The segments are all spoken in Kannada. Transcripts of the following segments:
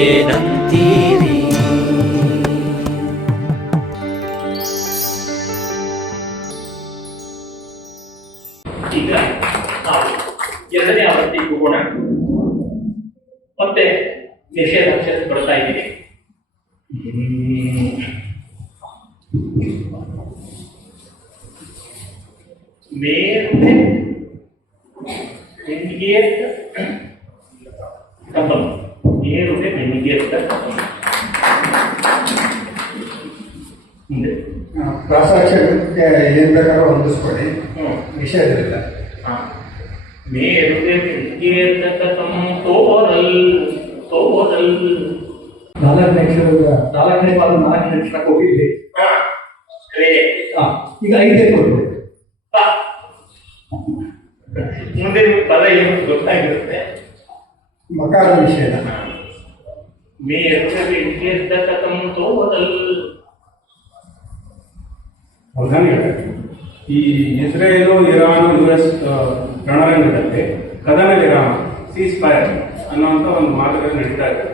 ಏನಂತೀರಿ? ಈಗ ನಾವು ಎರಡನೇ ಆವೃತ್ತಿಗೆ ಹೋಗೋಣ. ಮತ್ತೆ ನಿಷೇಧಾಕ್ಷರ ಬರ್ತಾ ಇದ್ದೀನಿ. ಮೇರುವೆ ಬೆನ್ನಿಗೇರ್ತ ಕಥಂ. ಮೇರುವೆ ಬೆನ್ನಿಗೇರ್ತ ಕಥಂ. ಮುಂದೆ ಪ್ರಾಸಾಕ್ಷರಕ್ಕೆ ಏನ್ ಬೇಕಾದ್ರೂ ಹೊಂದಿಸ್ಕೊಳ್ಳಿ, ನಿಷೇಧ ಇಲ್ಲ. ಮೇರುವೆ ಬೆನ್ನಿಗೇರ್ತ ಕಥಂ ತೋರಲ್ ತೋರಲ್. ನಾಲ್ಕನೇ ಪಾದ ನಾಲ್ಕನೇ ಅಕ್ಷರಕ್ಕೆ ಹೋಗಿದ್ವಿ. ಈಗ ಐದೇ ಕೊಡ್ಬೇಕು. ಮುಂದೆ ಪದ ಏನು ಗೊತ್ತಾಗಿರುತ್ತೆ. ಮಕಾರ ನಿಷೇಧ. ಮೇರುವೆ ಬೆನ್ನಿಗೇರ್ತ ಕಥಂ ತೋರಲ್. ಈ ಇಸ್ರೇಲು, ಇರಾನ್, US ರಣರಂಗದಲ್ಲಿ ಕದನ ವಿರಾಮ, ಸೀಸ್ ಫೈರ್ ಅನ್ನುವಂಥ ಒಂದು ಮಾತುಕತೆ ನಡೀತಾ ಇದೆ.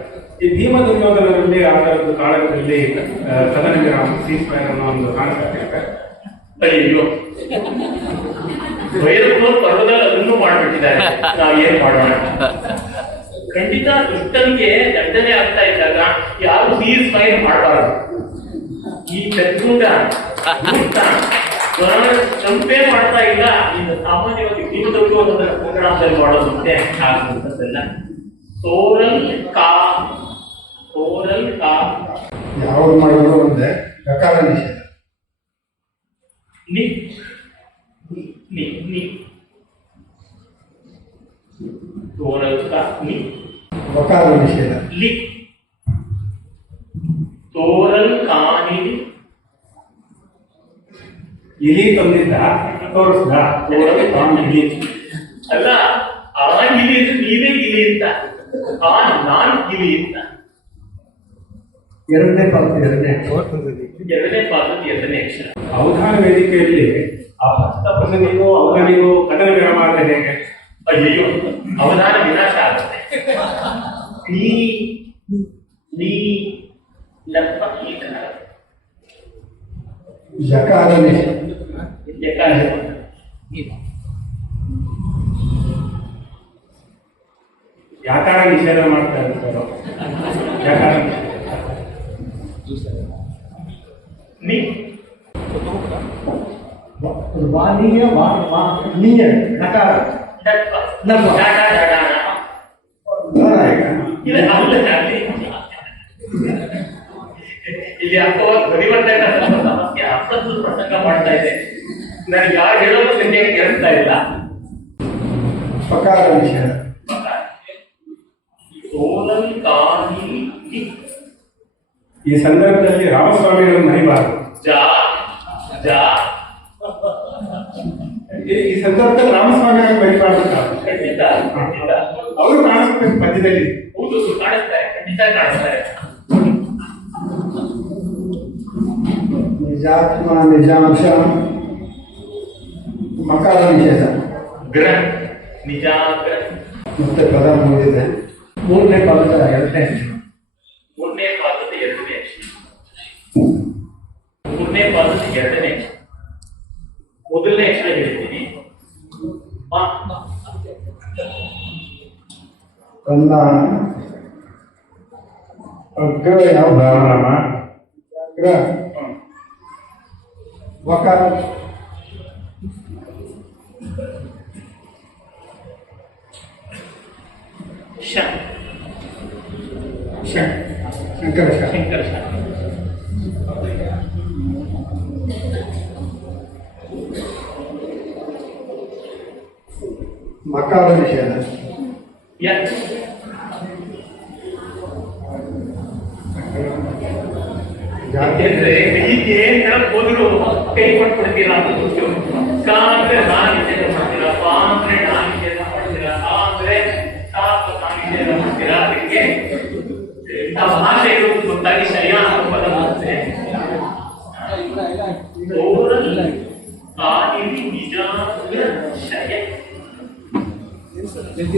ಈ ಭೀಮ ದುರ್ಯೋಧನರಲ್ಲಿ ಆ ಥರದ್ದು ಕಾಳಗದಲ್ಲಿ ಕದನ ವಿರಾಮ, ಸೀಸ್ ಫೈರ್ ಅನ್ನೋ ಒಂದು ಕಾಣಿಸ್ತಾ. ಅಯ್ಯೋ, ಭೈರಪ್ಪನವರು ಪರ್ವದಲ್ಲಿ ಅದನ್ನು ಮಾಡ್ಬಿಟ್ಟಿದ್ದಾರೆ. ನಾವು ಏನ್ ಮಾಡೋಣ? ಖಂಡಿತ ದುಷ್ಟನಿಗೆ ದಂಡನೆ ಆಗ್ತಾ ಇದ್ದಾಗ ಯಾರು ಸೀಸ್ ಫೈರ್ ಮಾಡಬಾರದು. ಈ ಚತುರ ಸಂಪೇ ಮಾಡ್ತಾ ಇಲ್ಲ. ಇನ್ನು ಸಾಮಾನ್ಯವಾಗಿ ಭೀಮದವ್ರಿಗೂ ಅದನ್ನ ಪುರಾಣದಲ್ಲಿ ಮಾಡೋದು ಮತ್ತೆ ಆಗುವಂಥದ್ದೆಲ್ಲ. ತೋರಲ್ ಕಾ ತೋರಲ್ ಕಾ ಯಾವ್ದು ಮಾಡಿದ್ರು ಒಂದೇ. ಗಕಾರ ನಿಷೇಧ. ನಿ ನಿ ನಿ ತೋರಲ್ ಕಾ ನಿ. ವಕಾರ ನಿಷೇಧ. ಲಿ ತೋರಲ್ ಕಾನಿ. ಇಲಿ ತಂದಿದ್ದ ತೋರಿಸ್ದ, ತೋರಲ್ ಕಾಣಿಲಿ ಅಲ್ಲ, ಆ ಗಿಲಿ ಅಂದ್ರೆ ನೀವೇ ಗಿಲಿ ಅಂತ, ಆ ನಾನ್ ಗಿಲಿ ಅಂತ. ಎರಡನೇ ಪಾದ ಎರಡನೇ ಪಾದದ ಎರಡನೇ ಅಕ್ಷರ. ಅವಧಾನ ವೇದಿಕೆಯಲ್ಲಿ ಆ ಹಸ್ತಪ್ರಸನಿಗೂ ಅವಧಾನಿಗೂ ಕದನ ವಿರಾಮ ಆದರೆ ಹೇಗೆ? ಅಯ್ಯೋ, ಅವಧಾನ ವಿನಾಶ ಆಗುತ್ತೆ. ನೀ ನೀ ಲಪ್ಪ ಈ ತರ ಜಕಾರ ನಿಷೇಧ. ಯಾಕಾರ ನಿಷೇಧ ಮಾಡ್ತಾ ಇರ್ತಾರೋ? ಯಾಕಾರ ನೀ ವಾನೀಯ ನೀಯ ನಕಾರ ಇಲ್ಲಿ ಅಪ್ಪ ಧ್ವನಿವರ್ಧಕ ಸಮಸ್ಯೆ ಅಪ್ಪತ್ತು ಪ್ರಸಂಗ ಮಾಡ್ತಾ ಇದೆ. ನನಗೆ ಯಾರು ಹೇಳೋದು ಸರಿಯಾಗಿ ಕೇಳಿಸ್ತಾ ಇಲ್ಲ. ಪಕಾರ ನಿಷೇಧ. ಸೋಲಲ್ ಕಾನಿ. ಈ ಸಂದರ್ಭದಲ್ಲಿ ರಾಮಸ್ವಾಮಿಗಳನ್ನು ಮರಿಬಾರದು. ಜಾ ಜಾ ಈ ಸಂದರ್ಭದಲ್ಲಿ ರಾಮಸ್ವಾಮಿಗಳನ್ನು ಮರಿಬಾರದು. ಖಂಡಿತ ಖಂಡಿತ ಅವರು ಕಾಣಿಸ್ಬೇಕು ಮಧ್ಯದಲ್ಲಿ. ಹೌದು, ಕಾಣಿಸ್ತಾರೆ, ಖಂಡಿತ ಕಾಣಿಸ್ತಾರೆ. ನಿಜಾತ್ಮ ನಿಜಾಂಶ. ಮಕಾರ ನಿಷೇಧ. ಗ್ರ ನಿಜಾಗ್ರ. ಮತ್ತೆ ಪದ ಮುಗಿದಿದೆ. ಮೂರನೇ ಪಾದದ ಎರಡನೇ ಅಕ್ಷರ. ಮೂರನೇ ಪಾದದ ಎರಡನೇ ಅಕ್ಷರ. ಮೂರನೇ ಪಾದದ ಎರಡನೇ ಅಕ್ಷರ. ಮೊದಲನೇ ಅಕ್ಷರ ಹೇಳ್ತೀನಿ. ಕನ್ನ ಅಗ್ರ ಯಾವ ರಾಮ ಅಗ್ರ ವಕಾರ ಶ ಶಂಕರ ಶಂಕರ ಶ. ಮಕಾರ ನಿಷೇಧ. ಯಾಕೆಂದ್ರೆ ಹೀಗೆ ಹೇಳಕ್ ಹೋದ್ರು ಕೈ ಕೊಟ್ಬಿಡ್ತೀರಾ ಅಂತ ದುಡ್ಡು. ಕಾ ಅಂದ್ರೆ ನಾ ನಿಷೇಧ ಮಾಡ್ತೀರಾ, ಪಾ ಅಂದ್ರೆ ನಾ ನಿಷೇಧ ಮಾಡ್ತೀರಾ, ಆ ಅಂದ್ರೆ ನಾ ನಿಷೇಧ ಮಾಡ್ತೀರಾ. ಅದಕ್ಕೆ ಭಾಷೆ ಇರುವುದು ಗೊತ್ತಾಗಿ ಶಯ ಅಂತ ಪದ ಬರುತ್ತೆ. ಕಾನಿಲಿ ನಿಜ ಶಯ.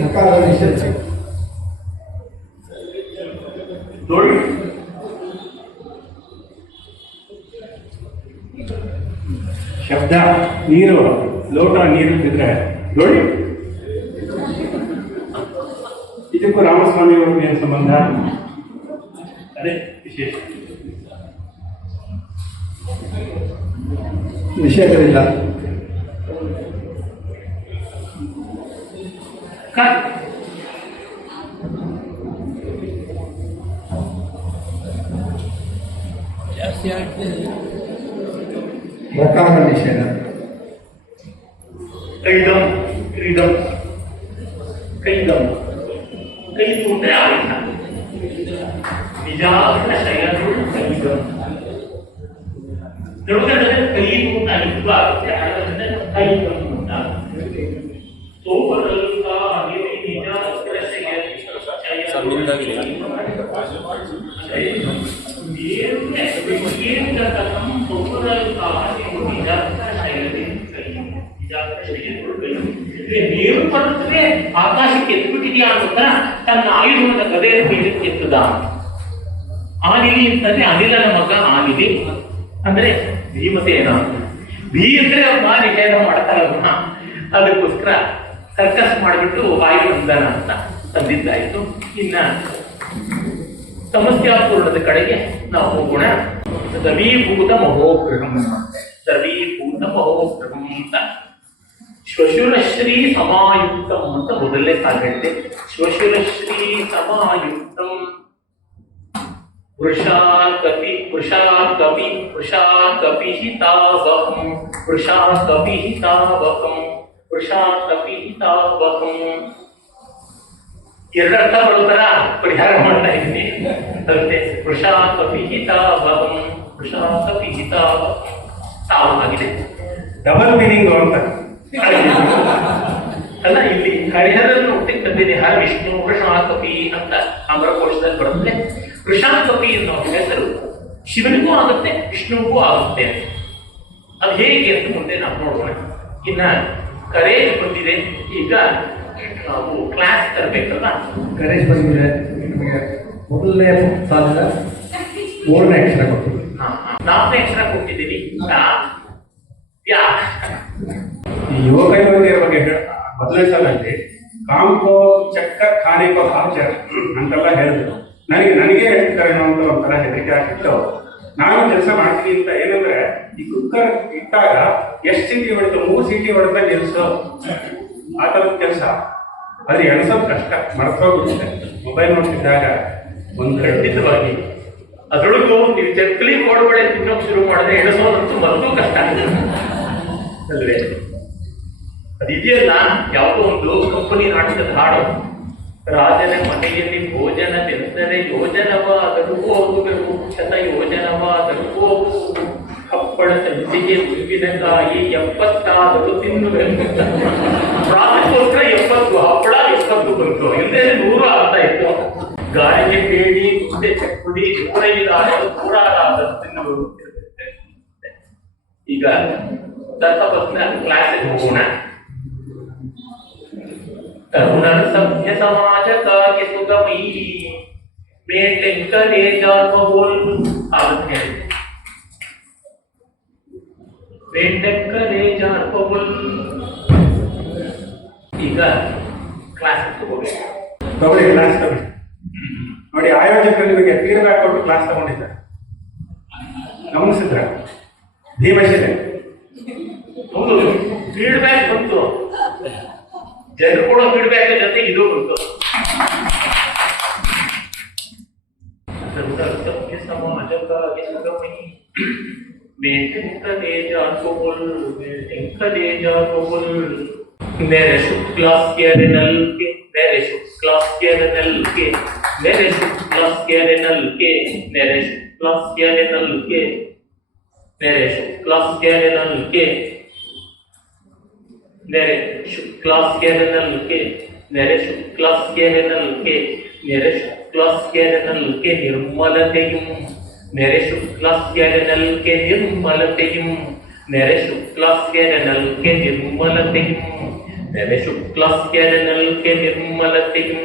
ಹಕಾರ ನಿಷೇಧ. ದೊಳ್ ಶಬ್ದ ನೀರು, ಲೋಟ ನೀರು ಬಿದ್ರೆ ದೊಳ್. ಇದಕ್ಕೂ ರಾಮಸ್ವಾಮಿ ಅವ್ರಿಗೆ ಏನು ಸಂಬಂಧ? ಅದೇ ವಿಶೇಷ. ನಿಷೇಧವಿಲ್ಲ. ಪ್ರಕಾರ ನಿಷೇಧ. ಕೈದಂ ಕ್ರೀಡಂ ಕೈದಂ ಕೈದು ಅಂದ್ರೆ ಆಯುಧ. ನಿಜಾಗ್ರ ಶಯನಗಳು ಕೈದಂ. ದೊಡ್ಡದಾದ್ರೆ ಕೈದು ಅಂತ ಅನಿಸುವ ಆಗುತ್ತೆ. ಅದರಿಂದ ಕೈದಂ ಅಂತ. ಸೋಪರಲ್ಲ ನಿಜಾಗ್ರ ಶಯನ ನೀರು ಬರುತ್ತದೆ, ಆಕಾಶಕ್ಕೆ ಎತ್ಬಿಟ್ಟಿದೆಯಾ ಅಂತ ತನ್ನ ಆಯುಧದ ಗದೆಯನ್ನು ಮೇಲಕ್ಕೆ ಎತ್ತದ. ಆನಿಲಿ ಅಂತಂದ್ರೆ ಅನಿಲನ ಮಗ ಆನಿಲಿ ಅಂದ್ರೆ ಭೀಮಸೇನ. ಭೀ ಅಂದ್ರೆ ಅವ್ರ ನಿಷೇಧ ಮಾಡ್ತಾರಲ್ಲ, ಅದಕ್ಕೋಸ್ಕರ ಸರ್ಕಸ್ ಮಾಡಿಬಿಟ್ಟು ವಾಯು ಬಂಧನ ಅಂತ ತಂದಿದ್ದಾಯಿತು. ಇನ್ನ ಸಮಸ್ಯಾಪೂರ್ಣದ ಕಡೆಗೆ ನಾವು ಹೋಗೋಣ. ದವೀಭೂತ ಮಹೋಗ್ರಹಂ, ದವೀಭೂತ ಮಹೋಗ್ರಹಂ ಅಂತ ಶ್ವಶುರಶ್ರೀ ಸಮಾಯುಕ್ತಂ ಅಂತ ಮೊದಲನೇ ಸಾಗೈತೆ. ಶ್ವಶುರಶ್ರೀ ಸಮಾಯುಕ್ತಂ ವೃಷಾಕಪಿ ವೃಷಾಕಪಿ ವೃಷಾಕಪಿ ಹಿತಾವಹಂ ವೃಷಾಕಪಿ ಹಿತಾವಹಂ ವೃಷಾಕಪಿ ಹಿತಾವಹಂ. ಎರಡರ್ಥ ಬರೋ ತರ ಪರಿಹಾರ ಮಾಡ್ತಾ ಇದ್ದೀನಿ. ಅದಕ್ಕೆ ವೃಷಾಕಪಿ ಹಿತಾವಹಂ ವೃಷಾಕಪಿ ಹಿತಾವಹಂ ತಾವು ಆಗಿದೆ. ಡಬಲ್ ಮೀನಿಂಗ್ ಅಂತ ಅಲ್ಲ, ಇಲ್ಲಿ ಹರಿಹರನ್ನು ಹುಟ್ಟಿ ತಂದಿದೆ. ಹರ ವಿಷ್ಣು ವೃಷಾಕಪಿ ಅಂತ ಅಮರಕೋಶದಲ್ಲಿ ಬರುತ್ತೆ. ವೃಷಾಕಪಿ ಅನ್ನೋ ಹೆಸರು ಶಿವನಿಗೂ ಆಗುತ್ತೆ, ವಿಷ್ಣುವಿಗೂ ಆಗುತ್ತೆ. ಅದು ಹೇಗೆ ಅಂತ ಮುಂದೆ ನಾವು ನೋಡೋಣ. ಇನ್ನ ಕರೆ ಬಂದಿದೆ. ಈಗ ನಾವು ಕ್ಲಾಸ್ ತರಬೇಕಲ್ಲ. ಗಣೇಶ್ ಬಂದಿದೆ. ನಿಮಗೆ ಮೊದಲನೇ ಸಾಲಿನ 3ನೇ ಅಕ್ಷರ ಕೊಟ್ಟಿದ್ದೀವಿ. 4ನೇ ಅಕ್ಷರ ಕೊಟ್ಟಿದ್ದೀವಿ. ಈ ಯೋಗ ಯೋಗಿಯ ಬಗ್ಗೆ ಮೊದಲನೇ ಸಾಲಲ್ಲಿ ಕಾಮ್ಕೋ ಚಕ್ಕರ್ ಖಾನೆಕೋ ಹಾಜರ್ ಅಂತೆಲ್ಲ ಹೇಳಿದ್ರು. ನನಗೆ ಹೇಳ್ತಾರೆ ಅಂತ ಒಂಥರ ಹೆದರಿಕೆ ಆಗ್ತಿತ್ತು. ನಾನು ಕೆಲಸ ಮಾಡ್ತೀನಿ ಅಂತ. ಏನಂದ್ರೆ ಈ ಕುಕ್ಕರ್ ಇಟ್ಟಾಗ ಎಷ್ಟು ಸೀಟಿ ಹೊಡೆದು 3 ಸೀಟಿ ಹೊಡೆದ ಗೆಲ್ಸೋ ಆ ಥರದ ಕೆಲಸ. ಅದು ಎಣಸೋದು ಕಷ್ಟ, ಮರೆತೋಗ್ಬಿಡುತ್ತೆ. ಮೊಬೈಲ್ ನೋಡ್ತಿದ್ದಾಗ ಒಂದು ಖಂಡಿತವಾಗಿ ಅದರೊಳಗೂ ನೀವು ಚಕ್ಕಲಿ ಕೋಡುಬಳೆ ತಿನ್ನೋಕೆ ಶುರು ಮಾಡಿದ್ರೆ ಎಣಿಸೋದಂತೂ ಮತ್ತೂ ಕಷ್ಟ ಅಲ್ವೇ? ಅದಿದೆಯಲ್ಲ, ಯಾವುದೋ ಒಂದು ಕಂಪನಿ ನಾಟಕದ ಹಾಡು. ರಾಜನ ಮನೆಯಲ್ಲಿ ಭೋಜನವೆಂದರೆ ಯೋಜನವಾದರೂ ಹೋಗುವೆವು, ಶತ ಯೋಜನವಾದರೂ ಹಪ್ಪಳ ಸಂಚಿಗೆ ಉಪ್ಪಿನಕಾಯಿ 70 ತಿನ್ನುವೆವು. ಪ್ರಾಣಕ್ಕೋಸ್ಕರ 70 ಹಪ್ಪಳ 70 ಬಂತು, ಇಲ್ಲದೆ 100 ಆಗ್ತಾ ಇತ್ತು. ಗಾಳಿಗೆ ಬೇಡಿ ಮುಂದೆ ಚಕ್ಕುಡಿ 105 ತಿನ್ನುವೆವು. ಈಗ ದತ್ತಪತ್ನ ಕ್ಲಾಸಿಗೆ ಹೋಗೋಣ. ತರುಣರ ಸಭ್ಯ ಸಮಾಜಕ್ಕಾಗಿ ಸುಗಮಿ ಮೇಟೆಂಕರೇ ಜಾರ್ಮಬೋಲ್ ಆಗುತ್ತೆ. ಮೇಟೆಂಕರೇ ಜಾರ್ಮಬೋಲ್. ಈಗ ಕ್ಲಾಸ್ ತಗೋಬೇಕು. ತಗೊಳ್ಳಿ, ಕ್ಲಾಸ್ ತಗೊಳ್ಳಿ. ನೋಡಿ, ಆಯೋಜಕರು ನಿಮಗೆ ಫೀಡ್ಬ್ಯಾಕ್ ಕೊಟ್ಟು ಕ್ಲಾಸ್ ತಗೊಂಡಿದ್ದಾರೆ. ಗಮನಿಸಿದ್ರ? ಭೀಮಶಿಲೆ ಹೌದು, ಫೀಡ್ಬ್ಯಾಕ್ ಬಂತು. ಜನರು ಕೊಡೋ ಫೀಡ್ಬ್ಯಾಕ್ ಜೊತೆ ಇದು ಬಂತು. ಸಮಾಜಕ್ಕಾಗಿ ಸುಗಮಿ ಮೇಟೆಂಕರೇ ಜಾರ್ಮಬೋಲ್ ಮೇಟೆಂಕರೇ ಜಾರ್ಮಬೋಲ್. मेरे शुक्ला के नल के मेरे शुक्ला के नल के मेरे शुक्ला के नल के मेरे शुक्ला के नल के मेरे शुक्ला के नल के मेरे शुक्ला के नल के मेरे शुक्ला के नल के मेरे शुक्ला के नल के निर्मलतेयम मेरे शुक्ला के नल के निर्मलतेयम मेरे शुक्ला के नल के निर्मलतेयम ನೆರೆ ಶುಕ್ಲಸ್ಯನಲ್ಕೆ ನಿರ್ಮಲತೆಯು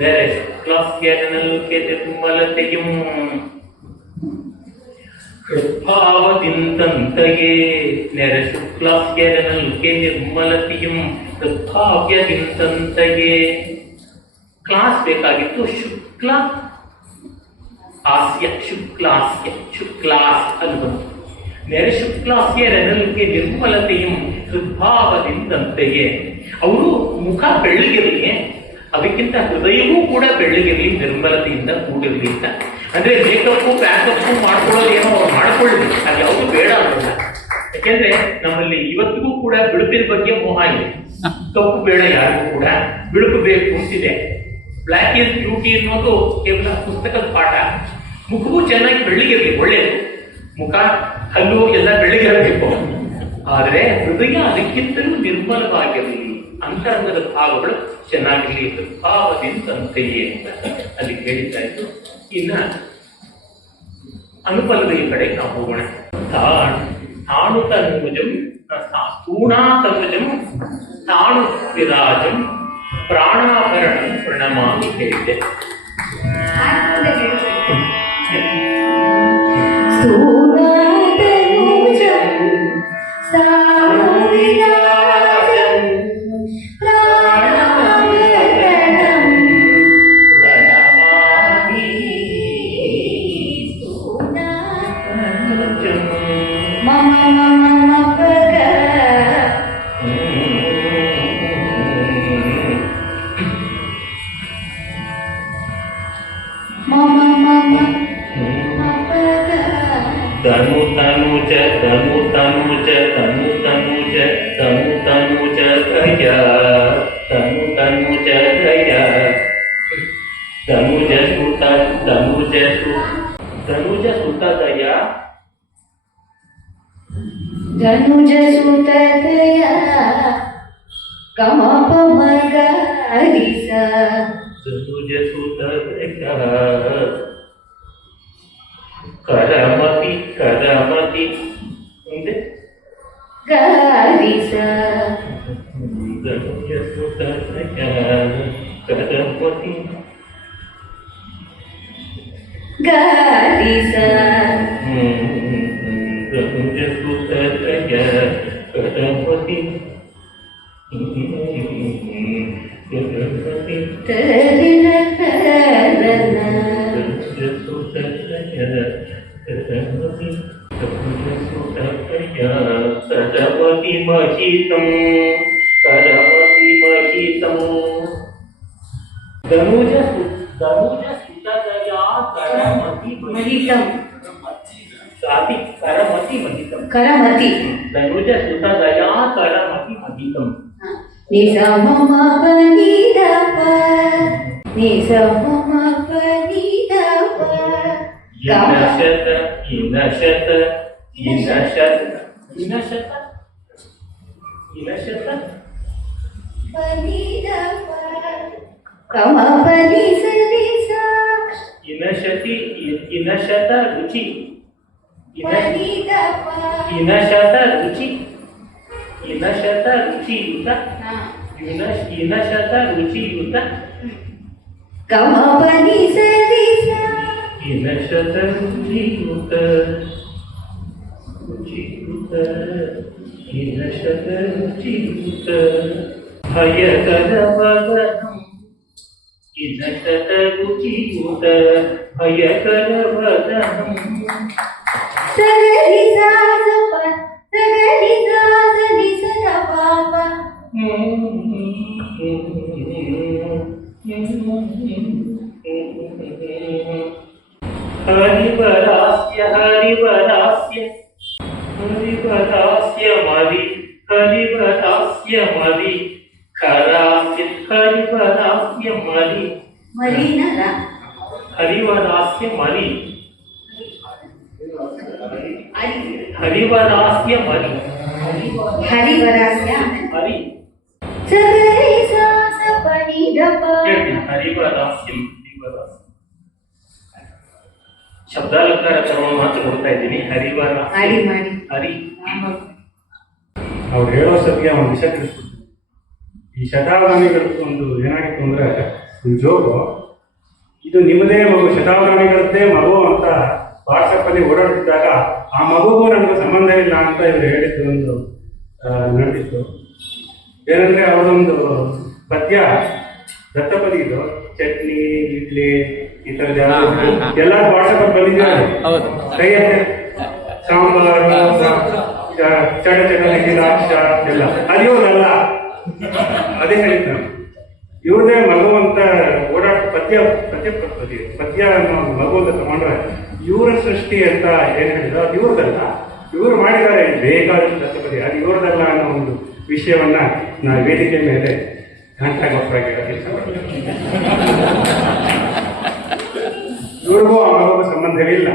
ನೆರೆ ಶುಕ್ಲಸ್ಯನಲ್ಕೆ ನಿರ್ಮಲತೆಯು ಹೃದ್ಭಾವದಿಂದಂತೆಯೇ ನೆರೆ ಶುಕ್ಲಸ್ಯನಲ್ಕೆ ನಿರ್ಮಲತೆಯು ಹೃದ್ಭಾವ್ಯದಿಂದಂತೆಯೇ. ಕ್ಲಾಸ್ ಬೇಕಾಗಿತ್ತು ಶುಕ್ಲ ಹಾಸ್ಯ ಶುಕ್ಲಾಸ್ ಅದು ಬಂತು. ನೆರೆ ಶುಕ್ಲಾಸ್ಯ ನನಲ್ಕೆ ನಿರ್ಮಲತೆಯು ಹೃದ್ಭಾವದಿಂದಂತೆಯೇ. ಅವರು ಮುಖ ಬೆಳ್ಳಗಿರಲಿ, ಅದಕ್ಕಿಂತ ಹೃದಯವೂ ಕೂಡ ಬೆಳ್ಳಗಿರಲಿ, ನಿರ್ಮಲತೆಯಿಂದ ಕೂಡಿರಲಿ ಅಂತ. ಅಂದ್ರೆ ಮೇಕಪ್ಪು ಪ್ಯಾಕಪ್ಪು ಮಾಡ್ಕೊಳ್ಳೋದೇನೋ ಅವ್ರು ಮಾಡ್ಕೊಳ್ಳಿ, ಅದು ಯಾವುದು ಬೇಡ ಅನ್ನೋಲ್ಲ. ಯಾಕೆಂದ್ರೆ ನಮ್ಮಲ್ಲಿ ಇವತ್ತಿಗೂ ಕೂಡ ಬಿಳುಪಿನ ಬಗ್ಗೆ ಮೋಹ ಇದೆ. ಕಪ್ಪು ಬೇಡ ಯಾರಿಗೂ ಕೂಡ, ಬಿಳುಪು ಬೇಕು ಅಂತಿದೆ. ಬ್ಲ್ಯಾಕ್ ಈಸ್ ಬ್ಯೂಟಿ ಅನ್ನೋದು ಕೇವಲ ಪುಸ್ತಕದ ಪಾಠ. ಮುಖವು ಚೆನ್ನಾಗಿ ಬೆಳ್ಳಗಿರಲಿ, ಒಳ್ಳೆಯದು. ಮುಖ ಹಲ್ಲು ಎಲ್ಲ ಬೆಳ್ಳಗಿರಬೇಕು. ಆದರೆ ಹೃದಯ ಅದಕ್ಕಿಂತಲೂ ನಿರ್ಮಲವಾಗಿರಲಿ, ಅಂತರಂಗದ ಭಾವಗಳು ಚೆನ್ನಾಗಿರಲಿ, ಭಾವದಿಂದಂತೆಯೇ ಅಂತ ಅಲ್ಲಿ ಹೇಳಿತಾ ಇತ್ತು. ಇನ್ನ ಅನುಪಲ್ಲವಿಯ ಕಡೆ ನಾವು ಹೋಗೋಣ. ತಾಣು ತನುಜಂ ಸ್ಥೂಣಾ ತನುಜಂ ತಾಣು ವಿರಾಜಂ ಪ್ರಾಣಾಭರಣಂ ಪ್ರಣಮಾಮಿ ಹೇಳಿದ್ದೆ. ಧನುಜಸುತದಯ ಕಮಪಮಗರಿಸ ಕರಮತಿ ಮುಂದೆ ಗರಿಸ ಕರಮತಿ ಗರಿಸ ತರಿನ ತರನ ಸರವತಿ ಮಹಿತಂ ಧನುಜ ಸುತದಯಾ ಕರಮತಿ ಮಹಿತಂ ಕರಮತಿ ಧನುಜ ಸುತದಯಾ ಕರಮತಿ ಮಹಿತಂ. ನಿಸ ಮಮ ಪನಿದಪ ನಿಸ ಮಮ ಪನಿದಪ ಪನಿದಪ ಕಮ ಪನಿ ಸರಿಸ ಇನಶತ ರುಚಿ ಪನಿದಪ ಇನಶತ ರುಚಿಯುತ ಇನಶತ ರುಚಿಯುತ ಕಮ ಪನಿ ಸರಿಸ ಇನಶತ ರುಚಿಯುತ ಇನಶತ ರುಚಿಯುತ ಭಯಕರ ವದನಂ ಇನಶತ ರುಚಿಯುತ ಭಯಕರ ವದನಂ. ಸಗರಿ ಸಾಸಪ ಸಗರಿ ಸಾಸ ನಿಸದ ಪಾಪ ಹರಿವರಾಸ್ಯ ಮರಿ ಖರಾಸ್ಯ ಹರಿವರಾಸ್ಯ ಮರಿ ಮರಿನರ ಹರಿವರಾಸ್ಯ ಮರಿ ಹರಿವರಾಸ್ಯ ಮರಿ ಹರಿವರಾಸ್ಯ ಮರಿ ಸಗರಿ ಸಾಸ ಪನಿದಪ ಹರಿವರಾಸ್ಯ ಶಬ್ದಾಲಂಕಾರ ತರುವ ಮಾತು ನೋಡ್ತಾ ಇದ್ದೀನಿ. ಹರಿವರ ಮಾಡಿ ಮಾಡಿ ಹರಿ ಅವ್ರು ಹೇಳೋ ಸತಿಗೆ ಒಂದು ವಿಷಯ ತಿಳಿಸ್ಬಿಡ್ತೀನಿ. ಈ ಶತಾವಧಾನಿಗಳು ಒಂದು ಏನಾಗಿತ್ತು ಅಂದ್ರೆ ಒಂದು ಜೋಗು, ಇದು ನಿಮ್ಮದೇ ಮಗು, ಶತಾವಧಾನಿಗಳದ್ದೇ ಮಗು ಅಂತ ವಾಟ್ಸಪ್ಪಲ್ಲಿ ಓಡಾಡ್ತಿದ್ದಾಗ ಆ ಮಗುಗೂ ನನಗೆ ಸಂಬಂಧ ಇಲ್ಲ ಅಂತ ಇವರು ಹೇಳಿದ್ದು ಒಂದು ನಡೆದಿತ್ತು. ಏನಂದ್ರೆ ಅವರೊಂದು ಪದ್ಯ ದತ್ತಪದಿ ಇದು, ಚಟ್ನಿ ಇಡ್ಲಿ ಈ ಥರದ ಎಲ್ಲ ವಾಟ್ಸಪ್ಪಲ್ಲಿ ಬಂದಿದ್ದಾರೆ. ಕೈ ಸಾಂಬಾರು ಚಟ ಲಾಕ್ಷ ಎಲ್ಲ ಅದು ಇವ್ರಲ್ಲ. ಅದೇ ಹೇಳಿದ್ದು ನಾನು, ಇವ್ರದೇ ಮಗು ಅಂತ ಓಡಾಟ ಪದ್ಯ ಮಗು ಅಂತ ತಗೊಂಡ್ರೆ ಇವರ ಸೃಷ್ಟಿ ಅಂತ ಏನ್ ಹೇಳಿದ್ರು ಅದು ಇವ್ರದಲ್ಲ, ಇವರು ಮಾಡಿದ್ದಾರೆ ಬೇಕಾದಷ್ಟು ದತ್ತಪದಿ, ಅದು ಇವ್ರದಲ್ಲ ಅನ್ನೋ ಒಂದು ವಿಷಯವನ್ನ ನಾವು ವೇದಿಕೆ ಮೇಲೆ ಘಂಟಾಗೊಬ್ಬರಾಗಿ ಇವ್ರಿಗೂ ಆ ಮಗುಗೂ ಸಂಬಂಧವಿಲ್ಲ.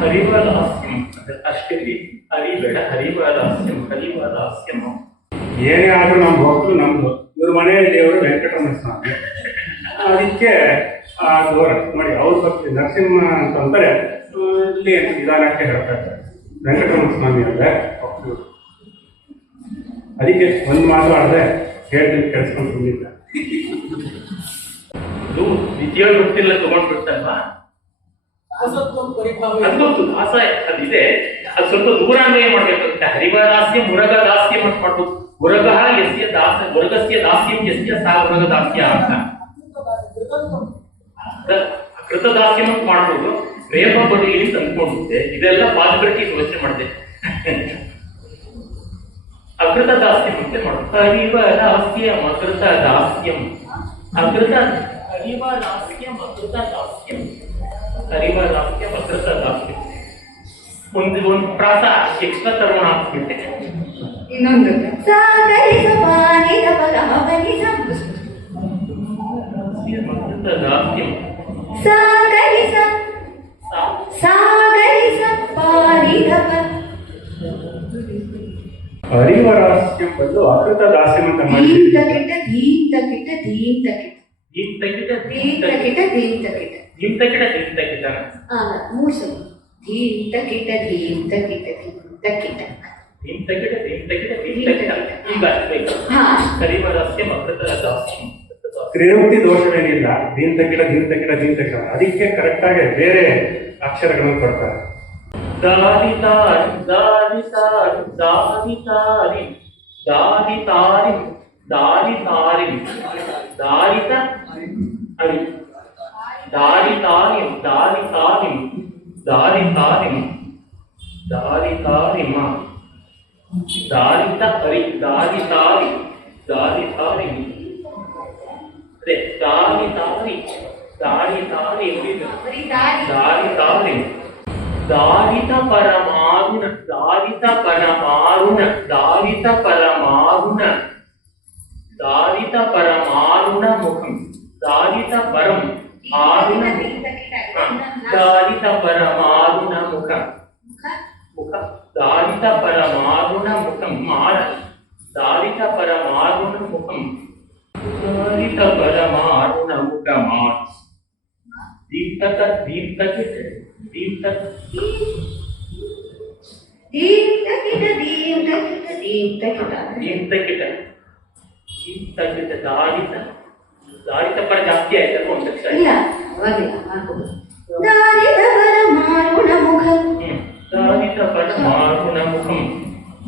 ಹರಿವಲಾಸ್ಯಂ ಅಷ್ಟೇ, ಹರಿಬೇಡ, ಹರಿವಲಾಸ್ಯಂ, ಹರಿವಲಾಸ್ಯಂ. ಏನೇ ಆದ್ರೂ ನಮ್ಮ ಭಕ್ತರು ನಮ್ದು. ಇವ್ರ ಮನೆ ದೇವರು ವೆಂಕಟರಮಣ ಸ್ವಾಮಿ, ಅದಕ್ಕೆ ಆ ದೂರ ನೋಡಿ ಅವ್ರ ಭಕ್ತಿ ನರಸಿಂಹ ಅಂತ ಅಂತಾರೆ, ಇಲ್ಲಿ ನಿಧಾನಕ್ಕೆ ಹೇಳ್ತಾ ಇದ್ದಾರೆ ವೆಂಕಟರಮಣ ಸ್ವಾಮಿ ಅಂದ್ರೆ ಭಕ್ತರು. ಅದಕ್ಕೆ ಒಂದು ಮಾತು ಆಡದೆ ಹೇಳ್ತೀನಿ ಕೆಲ್ಸ್ಕೊಂಡು ಬಂದಿದ್ದ. ಇದು ವಿದ್ಯಾ ಗೊತ್ತಿಲ್ಲ ತಗೊಂಡ್ಬಿಡ್ತಲ್ವಾ, ಅದೊಂದು ದಾಸ ಅದಿದೆ, ಅದು ಸ್ವಲ್ಪ ದೂರಾನ್ವಯ ಮಾಡ್ಬೇಕಾಗುತ್ತೆ. ಹರಿವದಾಸ್ಯ ಮುರಗದಾಸ್ಯಂ ಅಂತ ಮಾಡ್ಬೋದು. ಮುರಗ ಯಸ್ಯ ದಾಸ, ಮುರಗಸ್ಯ ದಾಸ್ಯಂ ಯಸ್ಯ ಸಾ ಮುರಗದಾಸ್ಯ ಅಂತ ಕೃತದಾಸ್ಯಂ ಅಂತ ಮಾಡ್ಬೋದು. ಪ್ರೇಮ ಬದುಕಿ ತಂದ್ಕೊಂಡಿದ್ದೆ, ಇದೆಲ್ಲ ಪಾಸಿಬಿಲಿಟಿ ಯೋಚನೆ ಮಾಡಿದೆ. ಅಕೃತ ದಾಸ್ಯಂ ಅಂತ ಮಾಡೋದು. ಹರಿವದಾಸ್ಯಂ ಅಕೃತ ದಾಸ್ಯಂ, ಅಕೃತ ಹರಿವದಾಸ್ಯಂ ಅಕೃತ ದಾಸ್ಯಂ, ಹರಿವದಾಸ್ಯಂ ಅಕೃತ ದಾಸ್ಯಂ. ಒಂದು ಪ್ರಾಸ ಎಕ್ಸ್ಟ್ರಾ ತರೋಣ ಹಾಕ್ಬಿಟ್ಟೆ. ಇನ್ನೊಂದು ಸಾಗರಿಸ ಪಾನಿದ ಪಗಮನಿಸ ಅಕೃತ ದಾಸ್ಯಂ, ಸಾಗರಿಸ ಸಾಗರಿಸ ಪಾನಿದ ಹರಿವರಾಸ್ಯಂ ಬದಲು ಅಕೃತ ದಾಸ್ಯಂ ಅಂತ ಮಾಡಿ ದೀಪ್ತ ಕಿಟ ದೀಪ್ತ ಕಿಟ ದೀಪ್ತ ಕಿಟ ದೀಪ್ತ ಕಿಟ ದೀಪ್ತ ಕಿಟ ದೀಪ್ತ ಕಿಟ ಮೂಸು ದೀಪ್ತ ಕಿಟ ದೀಪ್ತ ಕಿಟ ದೀಪ್ತ ಕಿಟ ದೀಪ್ತ ಕಿಟ ದೀಪ್ತ ಕಿಟ ದೀಪ್ತ ಕಿಟ. ಈಗ ಹರಿವರಾಸ್ಯಂ ಅಕೃತ ದಾಸ್ಯಂ. ತ್ರಿರುಕ್ತಿ ದೋಷವೇನಿಲ್ಲ, ದೀಂತ ಗಿಡ ಅದಕ್ಕೆ ಕರೆಕ್ಟ್ ಆಗಿ ಬೇರೆ ಅಕ್ಷರಗಳನ್ನು ಕೊಡ್ತಾರೆ. ದಾರಿತಾರಿ ದಾರಿತಾರಿ ದಾರಿತಾರಿ ದಾರಿತಾರಿ ದಾರಿತಾರಿ ದಾರಿತ ಅರಿ ದಾರಿತಾರಿ ದಾರಿತಾರಿ ದಾರಿತಾರಿ ದಾರಿತಾರಿಮ ದಾರಿತ ಅರಿ ದಾರಿತಾರಿ ದಾರಿತಾರಿ ಅದೇ ದಾರಿತಾರಿ ದಾರಿತಾರಿ ದಾರಿತಾರಿ ದಾರಿತ ಪರಮಾರುಣ ದಾರಿತ ಪರಮಾರುಣ ದಾರಿತ ಪರಮಾರುಣ ದಾರಿತ ಪರಮಾರುಣ ಮುಖಂ ದಾರಿತ ಪರಂ ಆರುಣ ದಾರಿತ ಪರಮಾರುಣ ಮುಖ ಮುಖ ದಾರಿತ ಪರಮಾರುಣ ಮುಖಂ ಮಾಡ ದಾರಿತ ಪರಮಾರುಣ ಮುಖಂ ದಾರಿತ ಪರಮಾರುಣ ಮುಖ ಮಾಡ ದೀಪ್ತಕ ದೀಪ್ತಕಿತ ದೀಪ್ತಕ ದೀಪ್ತಕಿತ ದೀಪ್ತಕಿತ ದಾರಿತ ದಾರಿತ ಪರ ಜಾಸ್ತಿ ಆಯ್ತಲ್ಲ ಒಂದು ಲಕ್ಷ ಇಲ್ಲ ಅವಾಗಿಲ್ಲ ದಾರಿತ ಪರಮಾರುಣ ಮುಖ ದಾರಿತ ಪರಮಾರುಣ ಮುಖಂ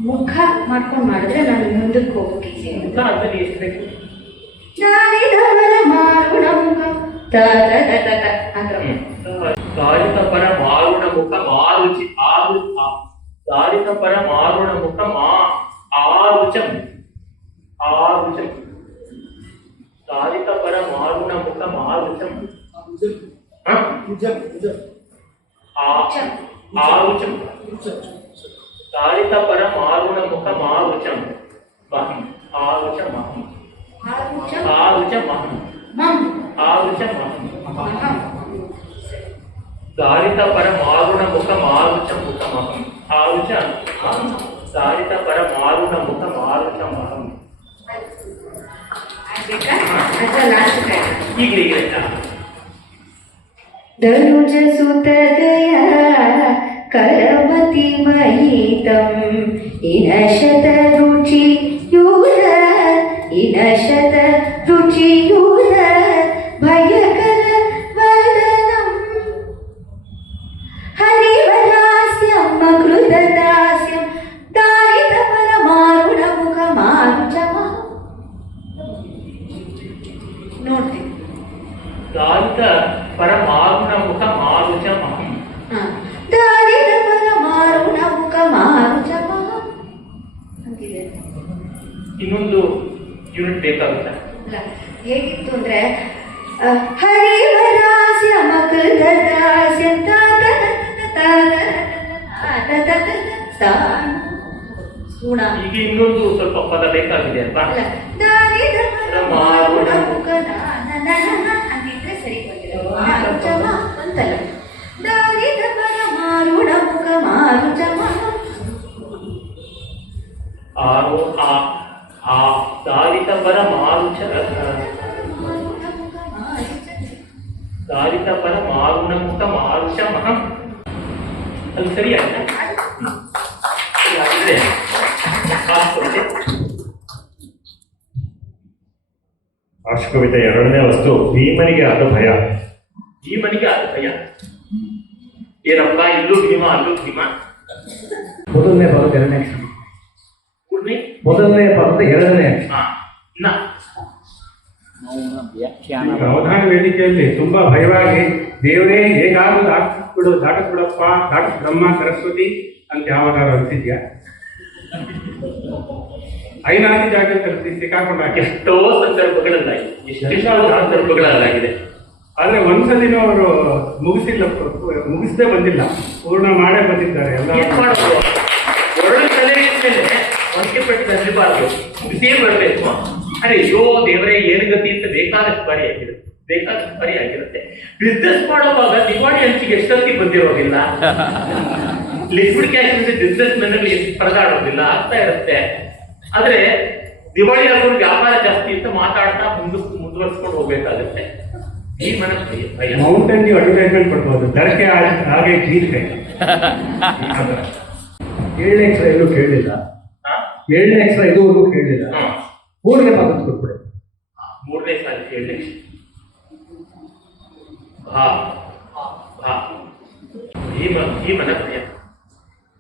ಮುಖ ಮಾಡ್ಕೊಂಡು ಮಾಡಿದ್ರೆ ನಾನು ಮುಂದಕ್ಕೆ ಹೋಗೋಕೆ ಈಸಿ ಮುಖ ಅದಲ್ಲಿ ಎಷ್ಟು ಬೇಕು ದಾರಿತ ಪರಮಾರುಣ ಮುಖ ದಾರಿತ ಪರ ಮಾರುಣ ಮುಖ ಮಾರುಚಿ ಆರು ದಾರಿತ ಪರ ಮಾರುಣ ಮುಖ ಆರುಚಂ ಆರುಚಂ ದಾರಿತ ಪರ ಮಾರುಣ ಮುಖ ಮಾರುಚಂ ಆರುಚಂ ದಾರಿತ ಪರ ಮಾರುಣ ಮುಖ ಮಾರುಚಂ ಮಹಂ ಆರುಚಂ ಮಹಂ ಆರುಚಂ ಮಹಂ ಆರುಚಂ ಮಹಂ ದಾರಿತ ಪರ ಮಾರುಣ ಮುಖ ಮಾರುಚ ಮುಖ ಮಹಂ ಆರುಚ ದಾರಿತ ಪರ ಮಾರುಣ ಮುಖ ಮಾರುಚ ಮಹಂ ಈಗ ಧನುಜ ಸುತ ದಯ ಕರಮತಿ मयितं इनशत रुचियुत इनशत रुचियुत भयकर वदनं हरिवरास्यं कृतदास्यं दायितपरमारुणमुखमारुचम ನೋಡ್ತೀನಿ ದಾರಿತ ಪರಮಾರುಣಮುಖ ಮಾರುಚಮಹಂ. ದಾರಿತ ಪರಮಾರುಣಮುಖಮಾರುಚಮಃ ಅಂತಿದೆ. ಇನ್ನೊಂದು ಯೂನಿಟ್ ಬೇಕಾಗುತ್ತೆ. ಅಲ್ಲ, ಹೇಗಿತ್ತು ಅಂದ್ರೆ ಹರಿವರಾಸ್ಯ ಮಕೃತದಾಸ್ಯ ಗುಣ. ಈಗ ಇನ್ನೊಂದು ಸ್ವಲ್ಪ ಪದ ಬೇಕಾಗಿದೆ ಅಲ್ವಾ? ಅಲ್ಲ, ದಾರಿತ ಪರಮಾರುಣಮುಖ ಅಂತಿದ್ರೆ ಸರಿ ಬಂದಿರೋದು. ಮಾರುಚಮ ಅಂತಲ್ಲ, ದಾರಿತ ಪರಮಾರುಣಮುಖ ಮಾರುಚಮ. ಆರು ಆ ದಾರಿತ ಪರ ಮಾರುಚ ದಾರಿತ ಪರ ಮಾರುಣಮುಖ ಮಾರುಚಮಹಂ. ಅದು ಸರಿಯಾಗಿದೆ. ಹಾಗಿದ್ರೆ ಆರ್ಷಕವಿತೆ ಎರಡನೇ ವಸ್ತು ಭೀಮನಿಗೆ ಆದ ಭಯ. ಭೀಮನಿಗೆ ಆದ ಭಯ. ಏನಪ್ಪ, ಇಲ್ಲೂ ಭೀಮ ಅಲ್ಲೂ ಭೀಮ. ಮೊದಲನೇ ಪದದ ಎರಡನೇ ಅಕ್ಷರ. ಕೂಡ್ನೆ? ಮೊದಲನೇ ಪದದ ಎರಡನೇ ಅಕ್ಷರ. ಹಾ, ನ. ಈಗ ಅವಧಾನ ವೇದಿಕೆಯಲ್ಲಿ ತುಂಬಾ ಭಯವಾಗಿ ದೇವರೇ ಹೇಗಾದ್ರೂ ದಾಟಿಸ್ಬಿಡಪ್ಪ, ದಾಟಿಸ್ ಬ್ರಹ್ಮ ಸರಸ್ವತಿ ಅಂತ ಯಾವಾಗಾದ್ರೂ ಅನ್ಸಿದ್ಯಾ? ಐನಾದಿ ಜಾಗ ಸಿಕ್ಕಾಕೊಂಡಾಗ ಎಷ್ಟೋ ಸಂದರ್ಭಗಳಲ್ಲಾಗಿದೆ, ಎಷ್ಟೆಷ್ಟೋ ಸಂದರ್ಭಗಳಲ್ಲಾಗಿದೆ. ಆದ್ರೆ ಒಂದ್ಸಲಿನೂ ಅವರು ಮುಗಿಸದೇ ಬಂದಿಲ್ಲ, ಪೂರ್ಣ ಮಾಡೇ ಬಂದಿದ್ದಾರೆ ಎಲ್ಲ. ಏನ್ ಮಾಡೋದು? ಒಳ್ಳೆ ತಲೆ ಮೇಲೆ ಒಂದೇ ಪಟ್ಟು ನಲಿಬಾರ್ದು, ಮುಗಿಸೇ ಬರಬೇಕು. ಅರೆ ಅಯ್ಯೋ ದೇವರೇ ಏನು ಗತಿ ಅಂತ ಬೇಕಾದಷ್ಟು ಬಾರಿ ಆಗಿರುತ್ತೆ. ಬಿಸ್ನೆಸ್ ಮಾಡುವಾಗ ದಿವಾಳಿ ಹಂಚಿಗೆ ಎಷ್ಟೊತ್ತಿ ಬಂದಿರೋದಿಲ್ಲ. ಲಿಕ್ವಿಡ್ ಕ್ಯಾಶ್ ಬಿಸ್ನೆಸ್ ಮೆನ್ಗಳು ಎಷ್ಟು ಪರದಾಡೋದಿಲ್ಲ, ಆಗ್ತಾ ಇರುತ್ತೆ. ಆದ್ರೆ ದಿವಾಳಿ ಆಗೋರು ವ್ಯಾಪಾರ ಜಾಸ್ತಿ ಅಂತ ಮಾತಾಡ್ತಾ ಮುಂದುವರ್ಸ್ಕೊಂಡು ಹೋಗ್ಬೇಕಾಗುತ್ತೆ. ಈ ಮನಸ್ಸು ಭಯ. ಮೌಂಟೇನ್ ಡ್ಯೂ ಅಡ್ವರ್ಟೈಸ್ಮೆಂಟ್ ಕೊಡ್ಬೋದು, ದರಕ್ಕೆ ಹಾಗೆ ಜೀರಿಗೆ. ಏಳನೇ ಅಕ್ಷರ ಎಲ್ಲೂ ಕೇಳಲಿಲ್ಲ, ಏಳನೇ ಅಕ್ಷರ ಇದುವರೆಗೂ ಕೇಳಲಿಲ್ಲ. ಮೂರನೇ ಪದ ಕೊಟ್ಬಿಡಿ. ಮೂರನೇ ಸಾಲ ಹೇಳಿ. ಭೀಮನ ಭಯ.